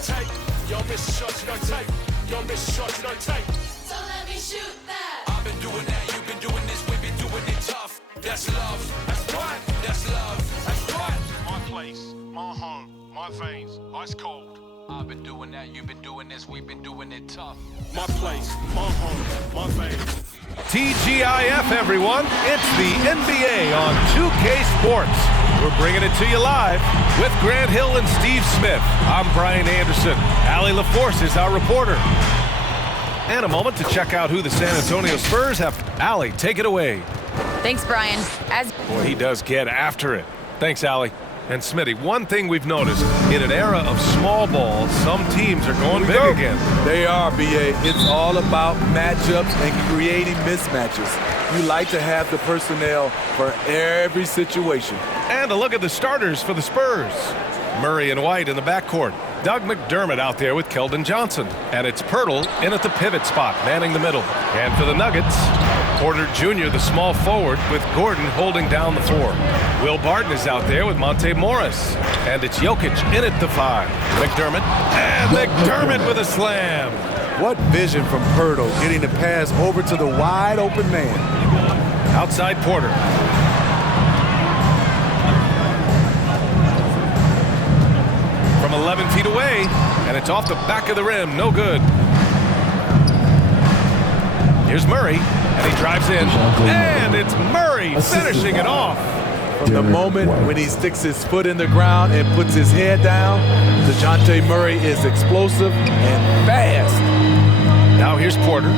don't take. Y'all miss the shots you don't take. Y'all miss the shots you don't take. So let me shoot that. I've been doing that, you've been doing this, we've been doing it tough. That's love. That's right. That's love. That's right. My place, my home, my veins, ice cold. I've been doing that, you've been doing this, we've been doing it tough. My place, my home, my veins. TGIF, everyone. It's the NBA on 2K Sports. We're bringing it to you live with Grant Hill and Steve Smith. I'm Brian Anderson. Allie LaForce is our reporter. And a moment to check out who the San Antonio Spurs have. Allie, take it away. Thanks, Brian. Boy, he does get after it. Thanks, Allie. And Smitty, one thing we've noticed, in an era of small ball, some teams are going big again. They are, BA. It's all about matchups and creating mismatches. You like to have the personnel for every situation. And a look at the starters for the Spurs. Murray and White in the backcourt. Doug McDermott out there with Keldon Johnson. And it's Pirtle in at the pivot spot, manning the middle. And for the Nuggets, Porter Jr., the small forward, with Gordon holding down the four. Will Barton is out there with Monte Morris. And it's Jokic in at the five. McDermott, and McDermott with a slam. What vision from Pirtle, getting the pass over to the wide open man. Outside Porter. From 11 feet away, and it's off the back of the rim, no good. Here's Murray, and he drives in, and it's Murray finishing it off. From the moment when he sticks his foot in the ground and puts his head down, DeJounte Murray is explosive and fast. Now here's Porter.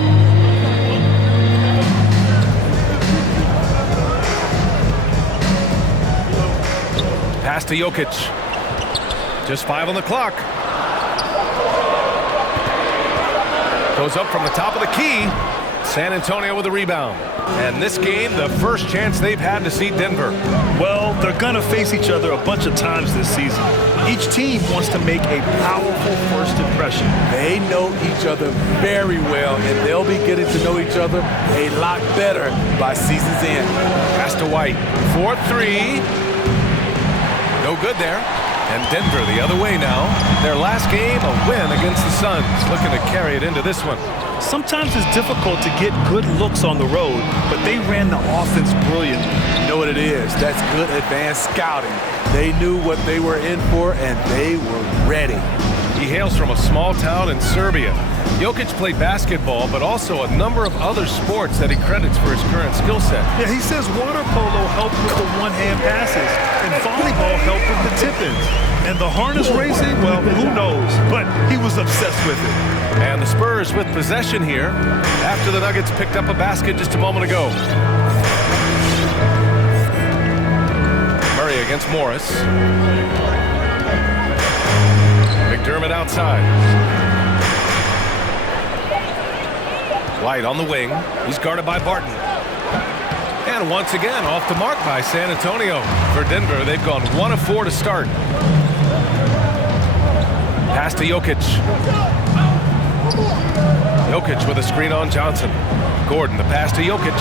Pass to Jokic. Just 5 on the clock. Goes up from the top of the key. San Antonio with a rebound. And this game, the first chance they've had to see Denver. Well, they're going to face each other a bunch of times this season. Each team wants to make a powerful first impression. They know each other very well, and they'll be getting to know each other a lot better by season's end. Pass to White. 4-3. No good there. And Denver the other way now. Their last game, a win against the Suns. Looking to carry it into this one. Sometimes it's difficult to get good looks on the road, but they ran the offense brilliantly. You know what it is? That's good advanced scouting. They knew what they were in for, and they were ready. He hails from a small town in Serbia. Jokic played basketball, but also a number of other sports that he credits for his current skill set. Yeah, he says water polo helped with the one-hand passes, and volleyball helped with the tip-ins. And the harness racing, well, who knows? But he was obsessed with it. And the Spurs with possession here after the Nuggets picked up a basket just a moment ago. Murray against Morris. McDermott outside. White on the wing. He's guarded by Barton. And once again, off the mark by San Antonio. For Denver, they've gone 1 of 4 to start. Pass to Jokic. Jokic with a screen on Johnson. Gordon, the pass to Jokic.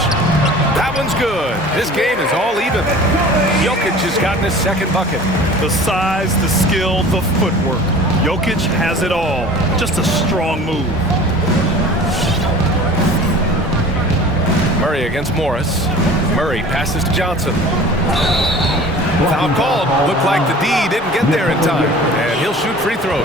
That one's good. This game is all even. Jokic has gotten his second bucket. The size, the skill, the footwork. Jokic has it all. Just a strong move. Murray against Morris. Murray passes to Johnson. Foul called. Looked like the D didn't get there in time. And he'll shoot free throws.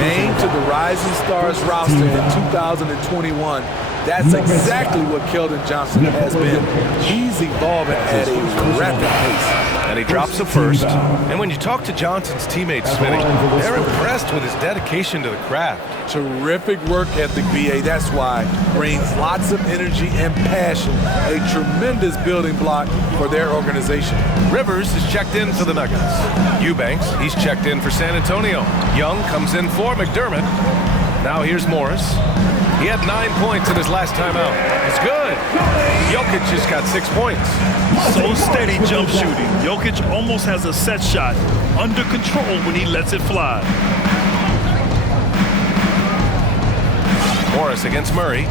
Named to the Rising Stars roster in 2021. That's exactly what Keldon Johnson has been. He's evolving at a rapid pace. And he drops the first. And when you talk to Johnson's teammates, Smitty, they're impressed with his dedication to the craft. Terrific work ethic, BA. That's why. Brings lots of energy and passion. A tremendous building block for their organization. Rivers is checked in for the Nuggets. Eubanks, he's checked in for San Antonio. Young comes in for McDermott. Now here's Morris. He had 9 points in his last time out. It's good. Jokic has got 6 points. So steady jump shooting. Jokic almost has a set shot under control when he lets it fly. Morris against Murray.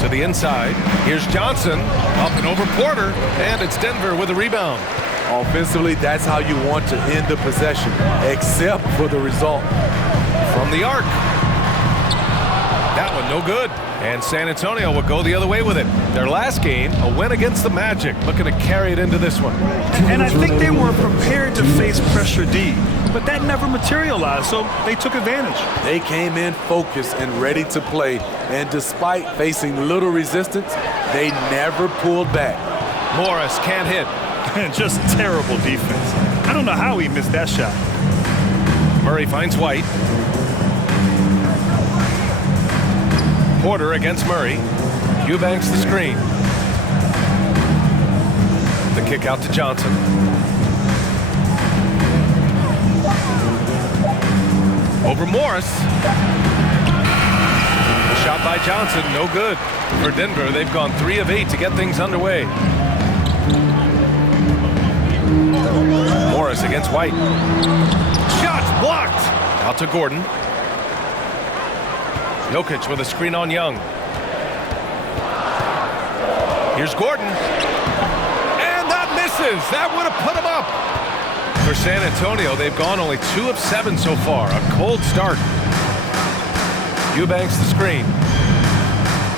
To the inside. Here's Johnson. Up and over Porter. And it's Denver with a rebound. Offensively, that's how you want to end the possession, except for the result. From the arc. That one no good. And San Antonio will go the other way with it. Their last game, a win against the Magic, looking to carry it into this one. And I think they were prepared to face pressure D, but that never materialized, so they took advantage. They came in focused and ready to play, and despite facing little resistance, they never pulled back. Morris can't hit. And just terrible defense. I don't know how he missed that shot. Murray finds White. Porter against Murray. Eubanks the screen. The kick out to Johnson. Over Morris. The shot by Johnson, no good. For Denver, they've gone 3 of 8 to get things underway. Morris against White. Shots blocked. Out to Gordon. Jokic with a screen on Young. Here's Gordon. And that misses. That would have put him up. For San Antonio, they've gone only 2 of 7 so far. A cold start. Eubanks the screen.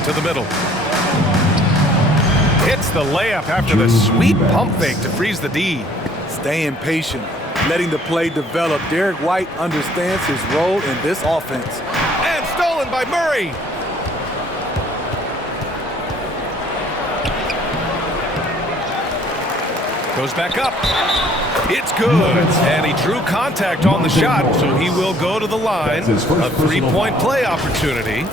To the middle. Hits the layup after the sweet pump fake to freeze the D. Staying patient, letting the play develop. Derek White understands his role in this offense. And stolen by Murray. Goes back up. It's good. And he drew contact on the shot, so he will go to the line. A 3-point play opportunity.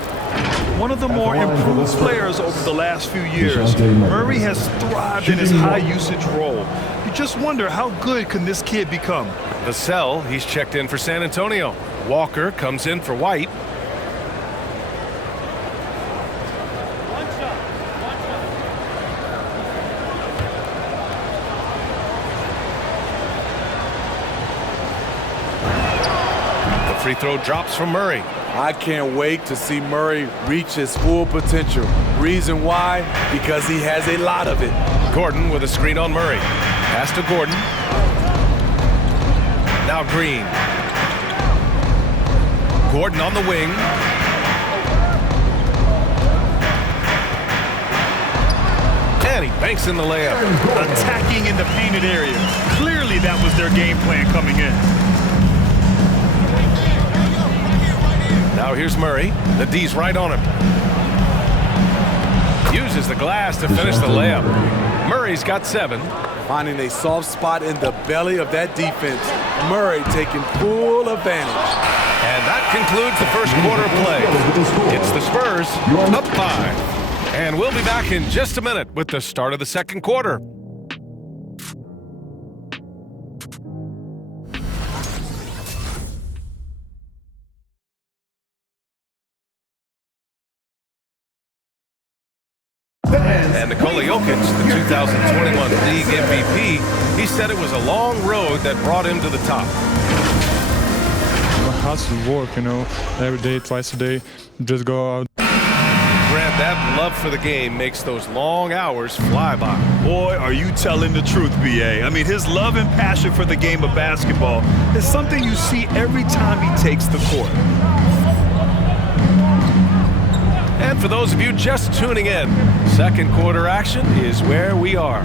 One of the more improved players over the last few years. Murray has thrived in his high-usage role. You just wonder how good can this kid become. Vassell, he's checked in for San Antonio. Walker comes in for White. The free throw drops from Murray. I can't wait to see Murray reach his full potential. Reason why? Because he has a lot of it. Gordon with a screen on Murray. Pass to Gordon. Now Green. Gordon on the wing. And he banks in the layup. Attacking in the painted area. Clearly that was their game plan coming in. Now here's Murray. The D's right on him. Uses the glass to finish the layup. Murray's got 7. Finding a soft spot in the belly of that defense. Murray taking full advantage. And that concludes the first quarter play. It's the Spurs up 5. And we'll be back in just a minute with the start of the second quarter. And Nikola Jokic, the 2021 League MVP, he said it was a long road that brought him to the top. Hustle, work, every day, twice a day, just go out. Grant, that love for the game makes those long hours fly by. Boy, are you telling the truth, B.A. I mean, his love and passion for the game of basketball is something you see every time he takes the court. And for those of you just tuning in, second quarter action is where we are.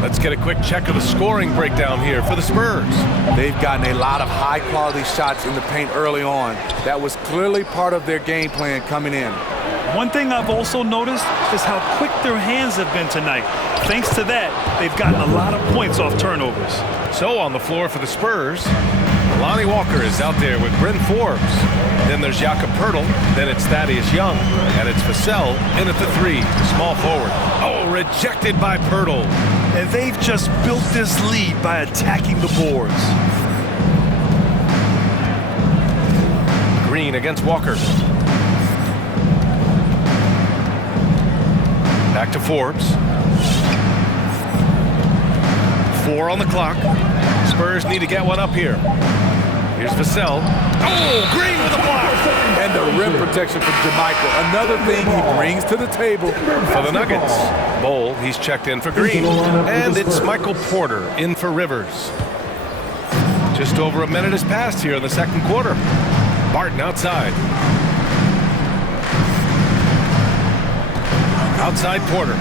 Let's get a quick check of the scoring breakdown here for the Spurs. They've gotten a lot of high-quality shots in the paint early on. That was clearly part of their game plan coming in. One thing I've also noticed is how quick their hands have been tonight. Thanks to that, they've gotten a lot of points off turnovers. So on the floor for the Spurs, Lonnie Walker is out there with Bryn Forbes. Then there's Jakob Poeltl. Then it's Thaddeus Young. And it's Vassell in at the 3, small forward. Oh, rejected by Poeltl. And they've just built this lead by attacking the boards. Green against Walker. Back to Forbes. 4 on the clock. Spurs need to get one up here. Here's Vassell. Oh, Green with a block. And the rim protection from Jermichael. Another thing he brings to the table. For the Nuggets, Bowl, he's checked in for Green. And it's Michael Porter in for Rivers. Just over a minute has passed here in the second quarter. Barton outside. Outside Porter.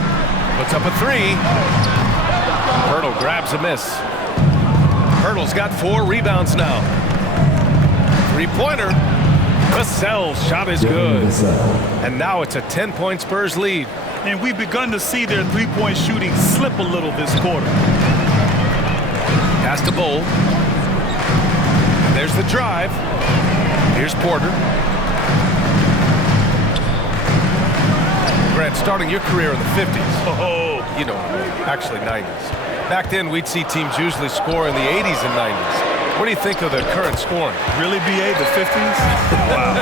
Puts up a three. Hurdle grabs a miss. Hurdle's got 4 rebounds now. Three-pointer. Vassell's shot is good. And now it's a 10-point Spurs lead. And we've begun to see their three-point shooting slip a little this quarter. Pass to Bowl. There's the drive. Here's Porter. Grant, starting your career in the 50s. Oh, You know, actually 90s. Back then, we'd see teams usually score in the 80s and 90s. What do you think of the current scoring? really, BA, the 50s? Wow.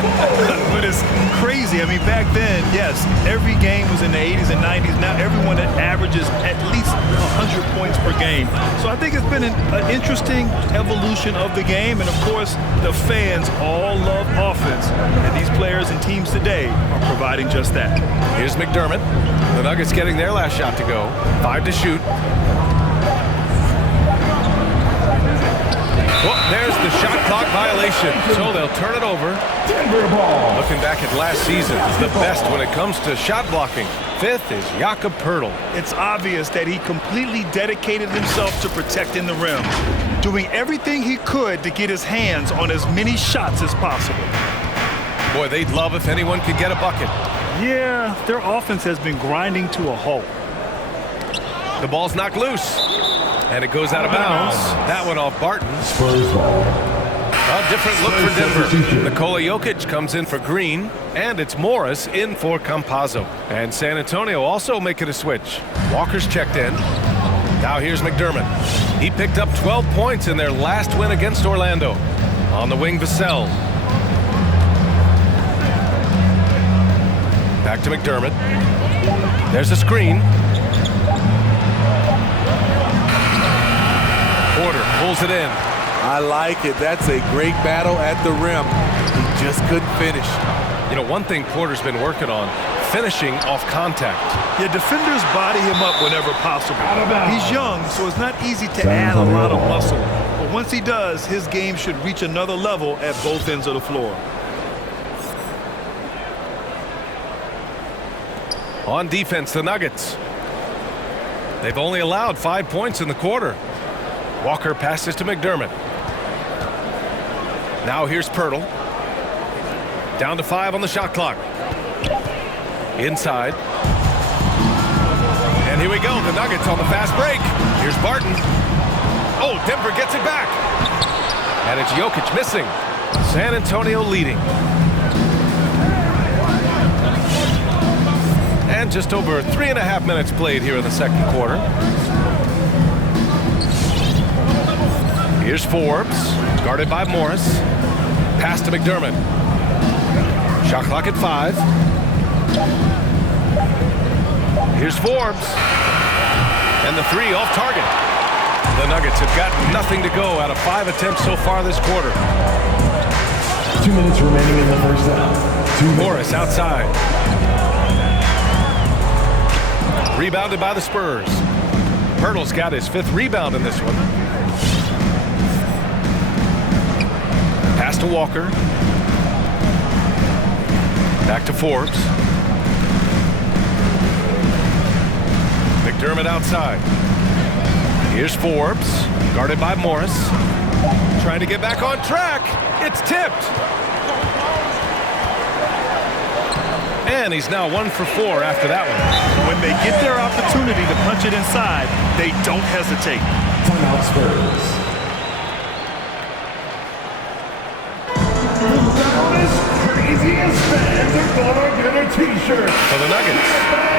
But it's crazy. I mean, back then, yes, every game was in the 80s and 90s. Now everyone averages at least 100 points per game. So I think it's been an interesting evolution of the game. And, of course, the fans all love offense. And these players and teams today are providing just that. Here's McDermott. The Nuggets getting their last shot to go. 5 to shoot. Well, there's the shot clock violation, so they'll turn it over. Looking back at last season, the best when it comes to shot blocking. 5th is Jakob Poeltl. It's obvious that he completely dedicated himself to protecting the rim, doing everything he could to get his hands on as many shots as possible. Boy, they'd love if anyone could get a bucket. Yeah, their offense has been grinding to a halt. The ball's knocked loose, and it goes out of bounds. That one off Barton. A different look for Denver. Nikola Jokic comes in for Green, and it's Morris in for Campazzo. And San Antonio also making a switch. Walker's checked in. Now here's McDermott. He picked up 12 points in their last win against Orlando. On the wing, Vassell. Back to McDermott. There's a screen. Porter pulls it in. I like it. That's a great battle at the rim. He just couldn't finish. You know, one thing Porter's been working on, finishing off contact. Yeah, defenders body him up whenever possible. He's young, so it's not easy to add a lot of muscle. But once he does, his game should reach another level at both ends of the floor. On defense, the Nuggets. They've only allowed 5 points in the quarter. Walker passes to McDermott. Now here's Poeltl. Down to 5 on the shot clock. Inside. And here we go, the Nuggets on the fast break. Here's Barton. Oh, Denver gets it back. And it's Jokic missing. San Antonio leading. And just over 3.5 minutes played here in the second quarter. Here's Forbes, guarded by Morris. Pass to McDermott. Shot clock at 5. Here's Forbes. And the 3 off target. The Nuggets have got nothing to go out of 5 attempts so far this quarter. 2 minutes remaining in the first half. Morris outside. Rebounded by the Spurs. Poeltl's got his 5th rebound in this one. Pass to Walker. Back to Forbes. McDermott outside. Here's Forbes, guarded by Morris. Trying to get back on track. It's tipped. And he's now 1 for 4 after that one. When they get their opportunity to punch it inside, they don't hesitate. Timeout Spurs. For the Nuggets,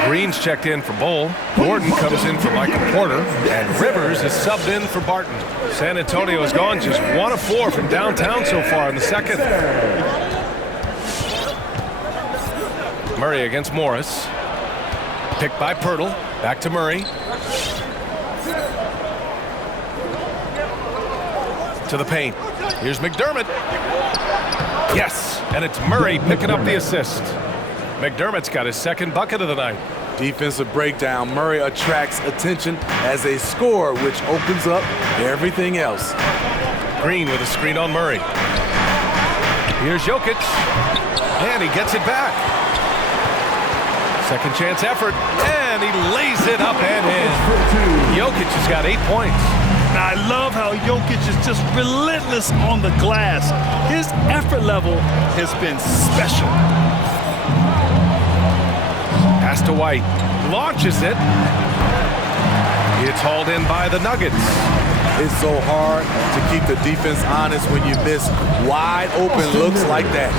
Green's checked in for Bowl. Gordon comes in for Michael Porter. And Rivers is subbed in for Barton. San Antonio has gone just 1 of 4 from downtown so far in the second. Murray against Morris. Picked by Poeltl. Back to Murray. To the paint. Here's McDermott. Yes, and it's Murray picking up the assist. McDermott's got his second bucket of the night. Defensive breakdown. Murray attracts attention as a scorer, which opens up everything else. Green with a screen on Murray. Here's Jokic, and he gets it back. Second chance effort, and he lays it up and in. Jokic has got 8 points. Now, I love how Jokic is just relentless on the glass. His effort level has been special. Pass to White, launches it. It's hauled in by the Nuggets. It's so hard to keep the defense honest when you miss wide open looks like that.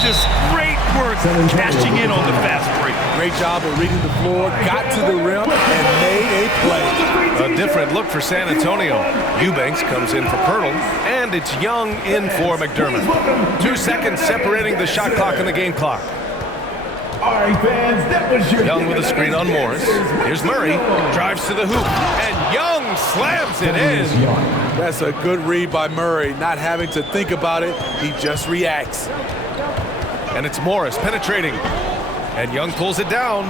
Just great work cashing in on the fast break. Great job of reading the floor, got to the rim, and made a play. A different look for San Antonio. Eubanks comes in for Pirtle, and it's Young in for McDermott. 2 seconds separating the shot clock and the game clock. All right, fans, that was your Young with a screen on Morris. Here's Murray, drives to the hoop, and Young slams it in. That's a good read by Murray, not having to think about it, he just reacts. And it's Morris penetrating, and Young pulls it down.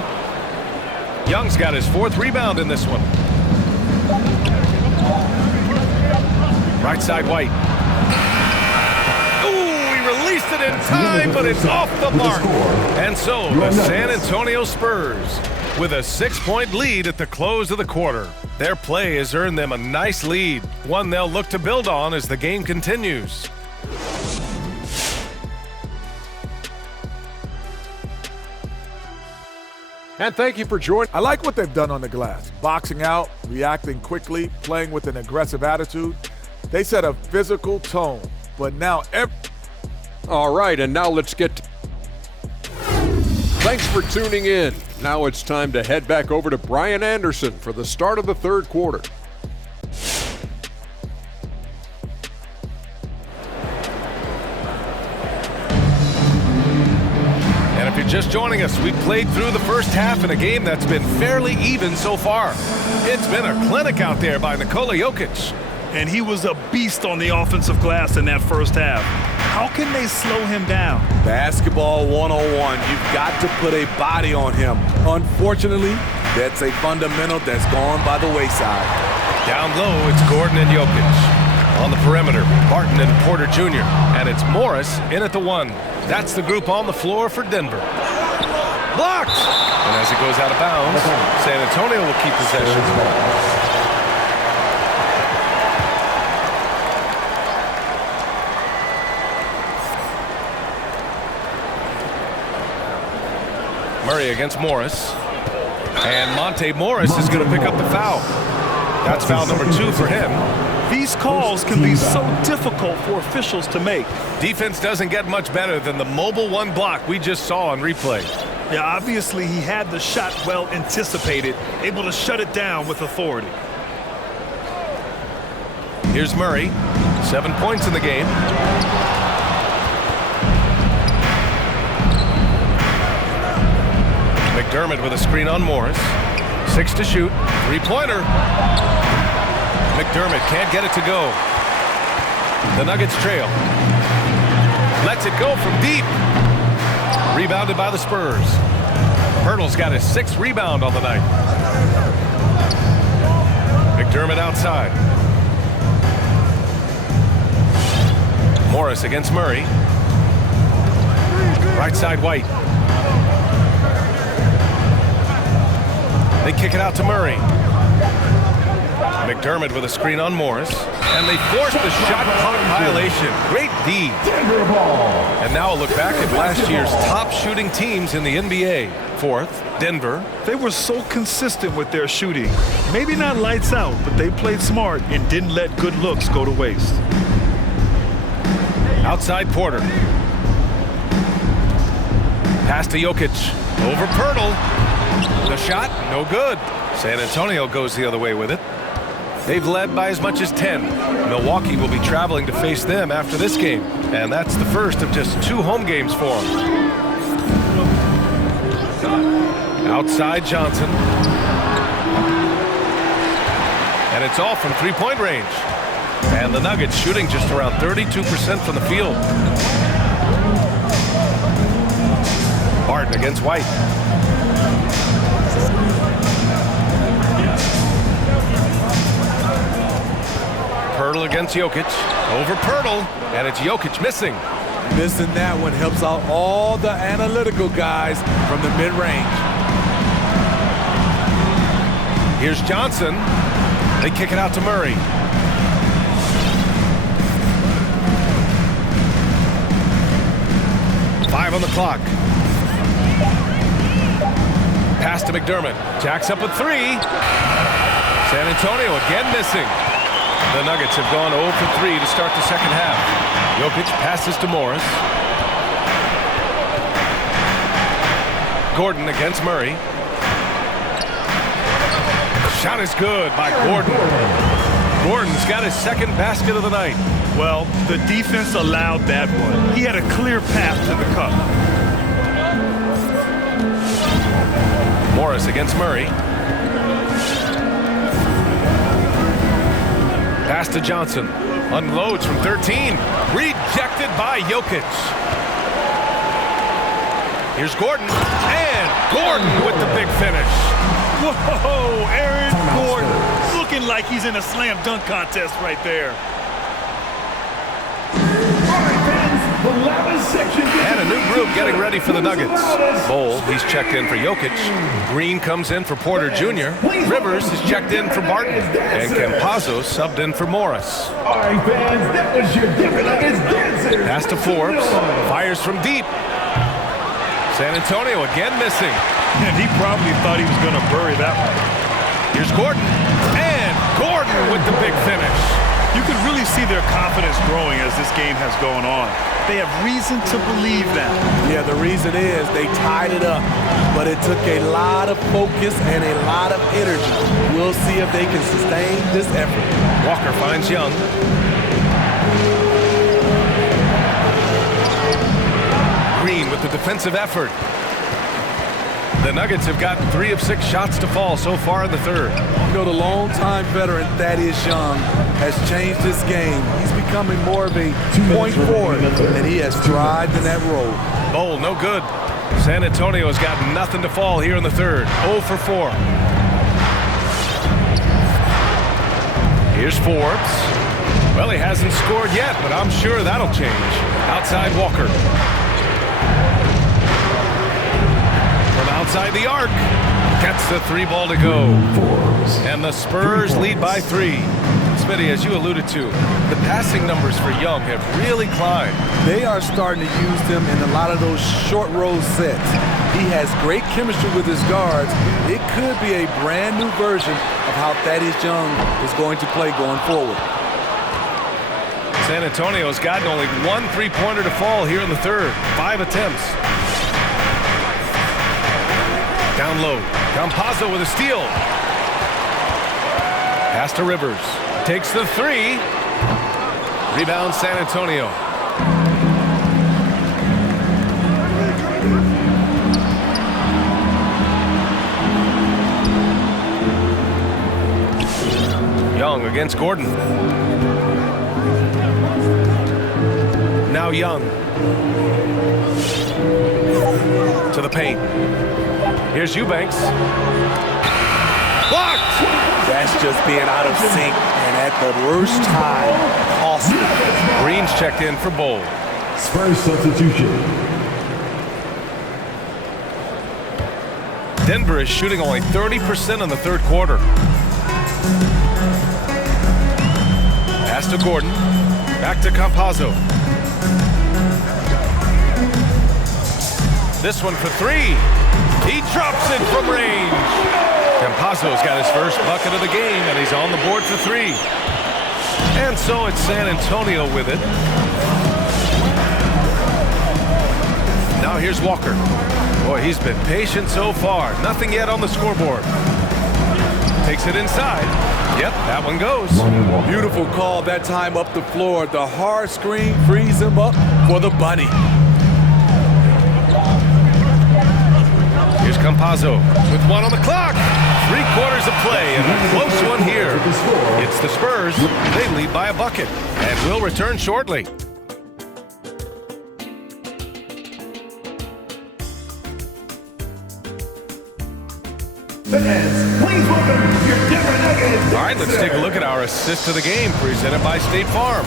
Young's got his 4th rebound in this one. Right side, White. Released it in time, but it's off the mark. And so the San Antonio Spurs with a 6-point lead at the close of the quarter. Their play has earned them a nice lead, one they'll look to build on as the game continues. And thank you for joining. I like what they've done on the glass. Boxing out, reacting quickly, playing with an aggressive attitude. They set a physical tone, but now All right, and now let's get to... Thanks for tuning in. Now it's time to head back over to Brian Anderson for the start of the third quarter. And if you're just joining us, we played through the first half in a game that's been fairly even so far. It's been a clinic out there by Nikola Jokic. And he was a beast on the offensive glass in that first half. How can they slow him down? Basketball 101. You've got to put a body on him. Unfortunately, that's a fundamental that's gone by the wayside. Down low, it's Gordon and Jokic. On the perimeter, Barton and Porter Jr. And it's Morris in at the 1. That's the group on the floor for Denver. Blocked! And as it goes out of bounds, San Antonio will keep possession. Murray against Morris. And Monte Morris is going to pick up the foul. That's foul number 2 for him. These calls can be so difficult for officials to make. Defense doesn't get much better than the mobile 1 block we just saw on replay. Yeah, obviously he had the shot well anticipated, able to shut it down with authority. Here's Murray, 7 points in the game. McDermott with a screen on Morris. 6 to shoot. 3-pointer. McDermott can't get it to go. The Nuggets trail. Lets it go from deep. Rebounded by the Spurs. Pirtle's got his 6th rebound on the night. McDermott outside. Morris against Murray. Right side, White. They kick it out to Murray. McDermott with a screen on Morris. And they force the shot clock violation. Great D. And now a look back at last year's top shooting teams in the NBA. 4th, Denver. They were so consistent with their shooting. Maybe not lights out, but they played smart and didn't let good looks go to waste. Outside Porter. Pass to Jokic. Over Pirtle. The shot, no good. San Antonio goes the other way with it. They've led by as much as 10. Milwaukee will be traveling to face them after this game. And that's the first of just 2 home games for them. Outside Johnson. And it's all from 3-point range. And the Nuggets shooting just around 32% from the field. Barton against White. Pirtle against Jokic. Over Pirtle, and it's Jokic missing. Missing that one helps out all the analytical guys from the mid-range. Here's Johnson. They kick it out to Murray. Five on the clock. Pass to McDermott. Jacks up with three. San Antonio again missing. The Nuggets have gone 0 for 3 to start the second half. Jokic passes to Morris. Gordon against Murray. Shot is good by Gordon. Gordon's got his second basket of the night. Well, the defense allowed that one. He had a clear path to the cup. Morris against Murray. Pass to Johnson. Unloads from 13. Rejected by Jokic. Here's Gordon. And Gordon with the big finish. Whoa, Aaron Gordon looking like he's in a slam dunk contest right there. And a new group getting ready for the Nuggets. Bowl, he's checked in for Jokic. Green comes in for Porter Jr. Rivers is checked in for Barton. And Campazzo subbed in for Morris. All right, fans, that was your Denver Nuggets dancer. Pass to Forbes. Fires from deep. San Antonio again missing. And he probably thought he was going to bury that one. Here's Gordon. And Gordon with the big finish. You can really see their confidence growing as this game has gone on. They have reason to believe that. Yeah, the reason is they tied it up, but it took a lot of focus and a lot of energy. We'll see if they can sustain this effort. Walker finds Young. Green with the defensive effort. The Nuggets have gotten 3 of 6 shots to fall so far in the third. You know, the longtime veteran Thaddeus Young has changed this game. He's becoming more of a point forward, and he has thrived in that role. Bowl, no good. San Antonio has got nothing to fall here in the third. 0 for 4. Here's Forbes. Well, he hasn't scored yet, but I'm sure that'll change. Outside Walker. Outside the arc, gets the 3 ball to go. And the Spurs lead by 3. Smitty, as you alluded to, the passing numbers for Young have really climbed. They are starting to use him in a lot of those short roll sets. He has great chemistry with his guards. It could be a brand new version of how Thaddeus Young is going to play going forward. San Antonio's gotten only 1 3-pointer to fall here in the third. 5 attempts. Down low. Campazzo with a steal. Pass to Rivers. Takes the 3. Rebound San Antonio. Young against Gordon. Now Young. To the paint. Here's Eubanks. Blocked! That's just being out of sync and at the worst time. Awesome. Green's checked in for Bowl. Spurs substitution. Denver is shooting only 30% in the third quarter. Pass to Gordon. Back to Campazzo. This one for 3. He drops it from range. Campazzo's got his first bucket of the game, and he's on the board for 3. And so it's San Antonio with it. Now here's Walker. Boy, he's been patient so far. Nothing yet on the scoreboard. Takes it inside. Yep, that one goes. Beautiful call that time up the floor. The hard screen frees him up for the bunny. Here's Campazzo with 1 on the clock. 3/4 of play and a close one here. It's the Spurs. They lead by a bucket and will return shortly. Fans, please welcome your Denver Nuggets. All right, let's take a look at our assist to the game presented by State Farm.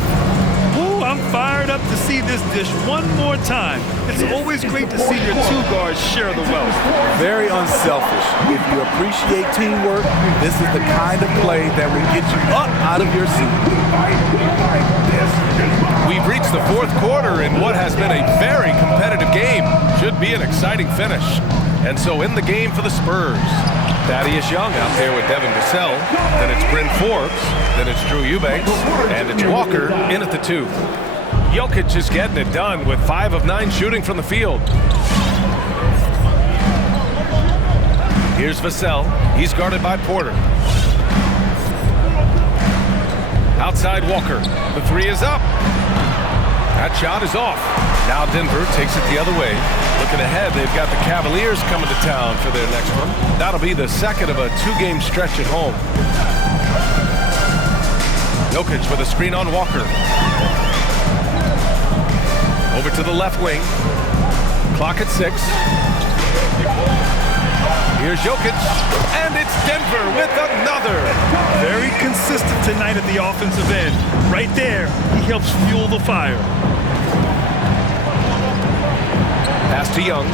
Ooh, I'm fired up to see this dish one more time. It's always great to see your two guards share the wealth. Very unselfish. If you appreciate teamwork, this is the kind of play that will get you up out of your seat. We've reached the fourth quarter in what has been a very competitive game. Should be an exciting finish. And so in the game for the Spurs, Thaddeus Young out there with Devin Vassell. Then it's Bryn Forbes. Then it's Drew Eubanks. And it's Walker in at the 2. Jokic is getting it done with 5 of 9 shooting from the field. Here's Vassell. He's guarded by Porter. Outside Walker. The 3 is up. That shot is off. Now Denver takes it the other way. Looking ahead, they've got the Cavaliers coming to town for their next one. That'll be the second of a 2-game stretch at home. Jokic with a screen on Walker. Over to the left wing. Clock at 6. Here's Jokic, and it's Denver with another. Very consistent tonight at the offensive end. Right there, he helps fuel the fire. Pass to Young.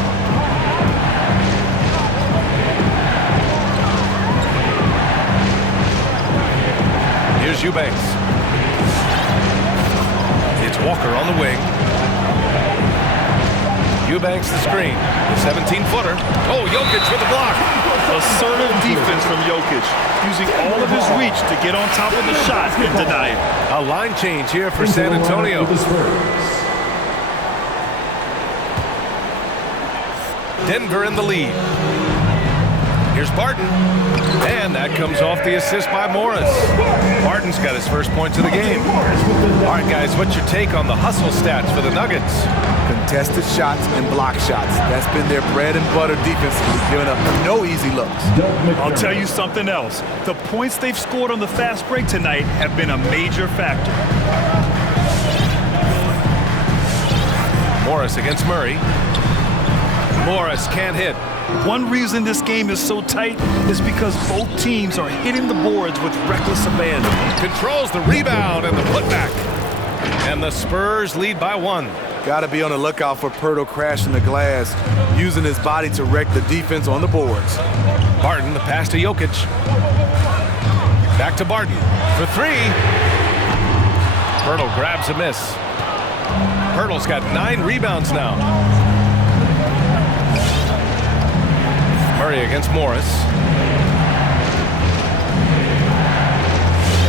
Here's Eubanks. It's Walker on the wing. Eubanks the screen. The 17-footer. Oh, Jokic with the block. Assertive defense from Jokic, using all of his reach to get on top of the shot and deny it. A line change here for San Antonio. Denver in the lead. Here's Barton. And that comes off the assist by Morris. Barton's got his first points of the game. All right, guys, what's your take on the hustle stats for the Nuggets? Contested shots and block shots. That's been their bread and butter defensively, giving up no easy looks. I'll tell you something else. The points they've scored on the fast break tonight have been a major factor. Morris against Murray. Morris can't hit. One reason this game is so tight is because both teams are hitting the boards with reckless abandon. Controls the rebound and the putback. And the Spurs lead by 1. Got to be on the lookout for Pirtle crashing the glass, using his body to wreck the defense on the boards. Barton, the pass to Jokic. Back to Barton for 3. Pirtle grabs a miss. Pirtle's got 9 rebounds now. Murray against Morris.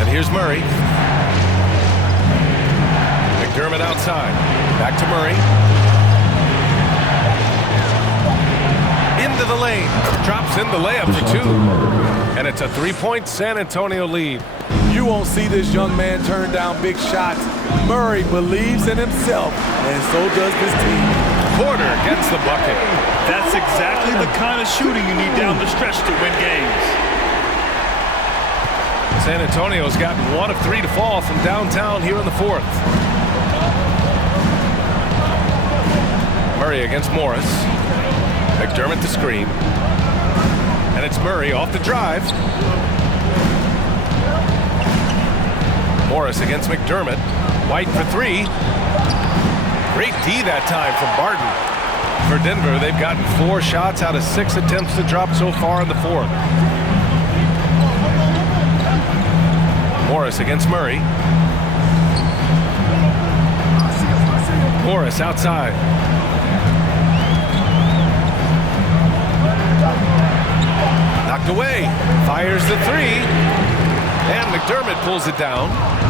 And here's Murray. McDermott outside. Back to Murray. Into the lane. Drops in the layup for 2. And it's a 3-point San Antonio lead. You won't see this young man turn down big shots. Murray believes in himself, and so does this team. Porter gets the bucket. That's exactly the kind of shooting you need down the stretch to win games. San Antonio's gotten 1 of 3 to fall from downtown here in the 4th. Murray against Morris. McDermott the screen. And it's Murray off the drive. Morris against McDermott. White for 3. Great D that time from Barton. For Denver, they've gotten 4 shots out of 6 attempts to drop so far in the 4th. Morris against Murray. Morris outside. Knocked away. Fires the 3. And McDermott pulls it down.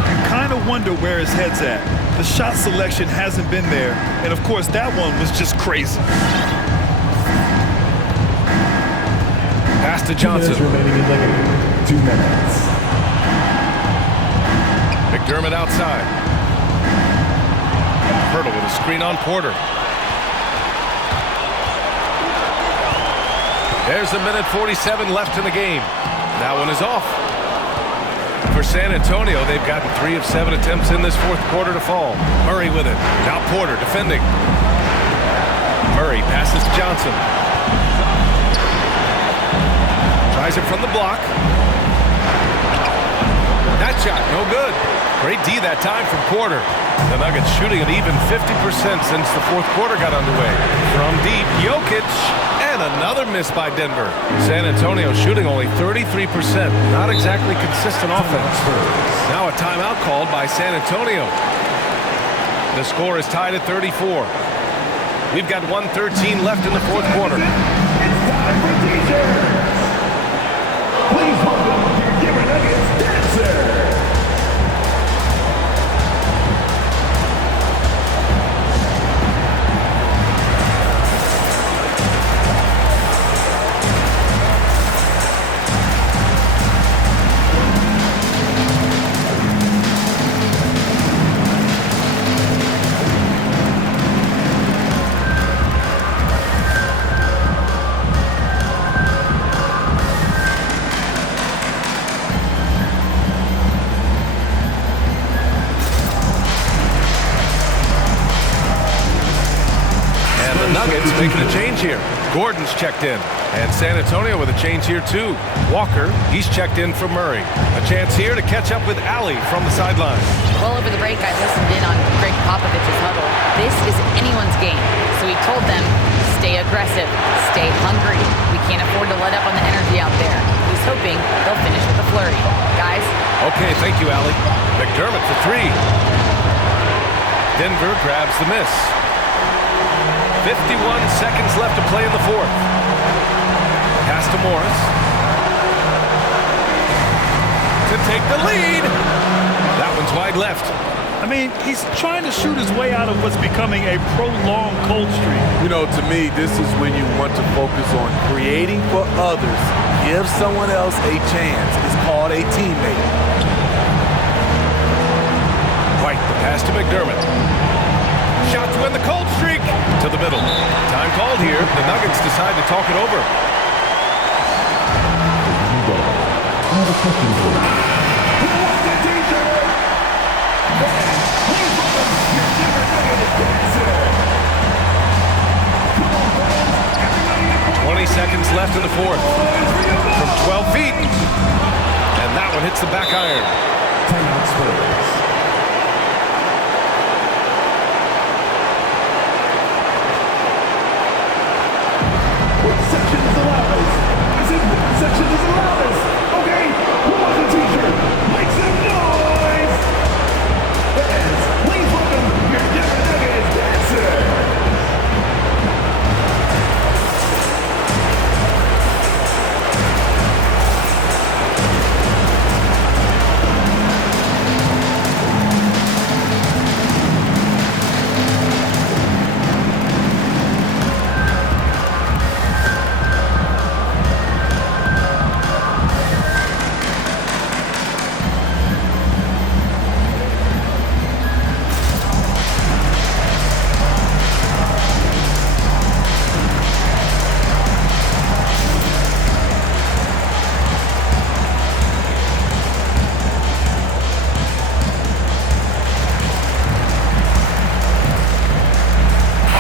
You kind of wonder where his head's at. The shot selection hasn't been there. And, of course, that one was just crazy. Pass to Johnson. 2 minutes remaining in the game. 2 minutes. McDermott outside. Pirtle with a screen on Porter. There's a minute 47 left in the game. That one is off. For San Antonio, they've gotten 3 of 7 attempts in this fourth quarter to fall. Murray with it. Now Porter defending. Murray passes to Johnson. Tries it from the block. That shot, no good. Great D that time from Porter. The Nuggets shooting at even 50% since the fourth quarter got underway. From deep, Jokic, and another miss by Denver. San Antonio shooting only 33%. Not exactly consistent offense. Now a timeout called by San Antonio. The score is tied at 34. We've got 1:13 left in the fourth quarter. It's time for teacher. Please welcome your Denver Nuggets dancer. Nuggets making a change here. Gordon's checked in. And San Antonio with a change here too. Walker, he's checked in for Murray. A chance here to catch up with Allie from the sideline. Well, over the break, I listened in on Greg Popovich's huddle. This is anyone's game. So he told them, stay aggressive, stay hungry. We can't afford to let up on the energy out there. He's hoping they'll finish with a flurry. Guys? Okay, thank you, Allie. McDermott for 3. Denver grabs the miss. 51 seconds left to play in the fourth. Pass to Morris. To take the lead. That one's wide left. I mean, he's trying to shoot his way out of what's becoming a prolonged cold streak. You know, to me, this is when you want to focus on creating for others. Give someone else a chance. It's called a teammate. White, the pass to McDermott. Shot to end the cold streak. To the middle. Time called here. The Nuggets decide to talk it over. 20 seconds left in the fourth. From 12 feet. And that one hits the back iron. Timeout Spurs. Section is allowed. I said section is allowed. Okay, who wants a t-shirt? Make some noise! Fans, please welcome your Denver Nuggets dancer!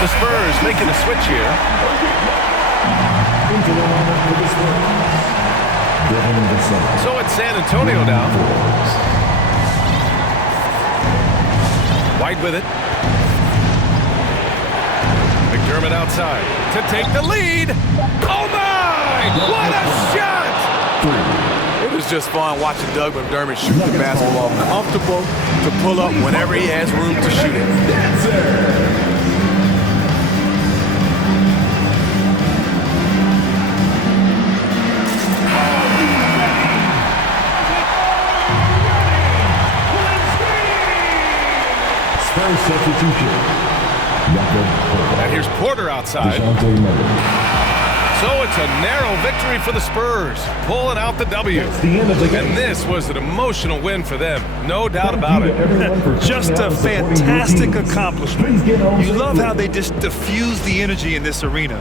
The Spurs making a switch here. So it's San Antonio now. White with it. McDermott outside to take the lead. Oh my! What a shot! It was just fun watching Doug McDermott shoot the basketball. Comfortable to pull up whenever he has room to shoot it. 1st substitution. And here's Porter outside. So it's a narrow victory for the Spurs, pulling out the W. And this was an emotional win for them, no doubt about it. Just a fantastic accomplishment. You love how they just diffuse the energy in this arena.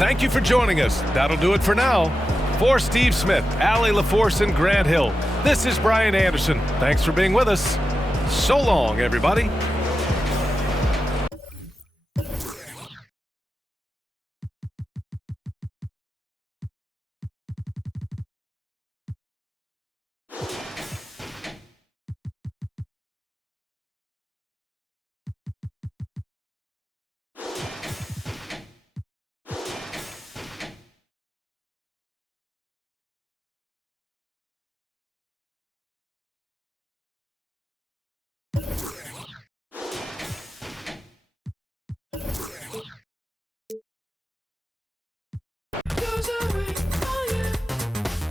Thank you for joining us. That'll do it for now. For Steve Smith, Allie LaForce, and Grant Hill, this is Brian Anderson. Thanks for being with us. So long, everybody.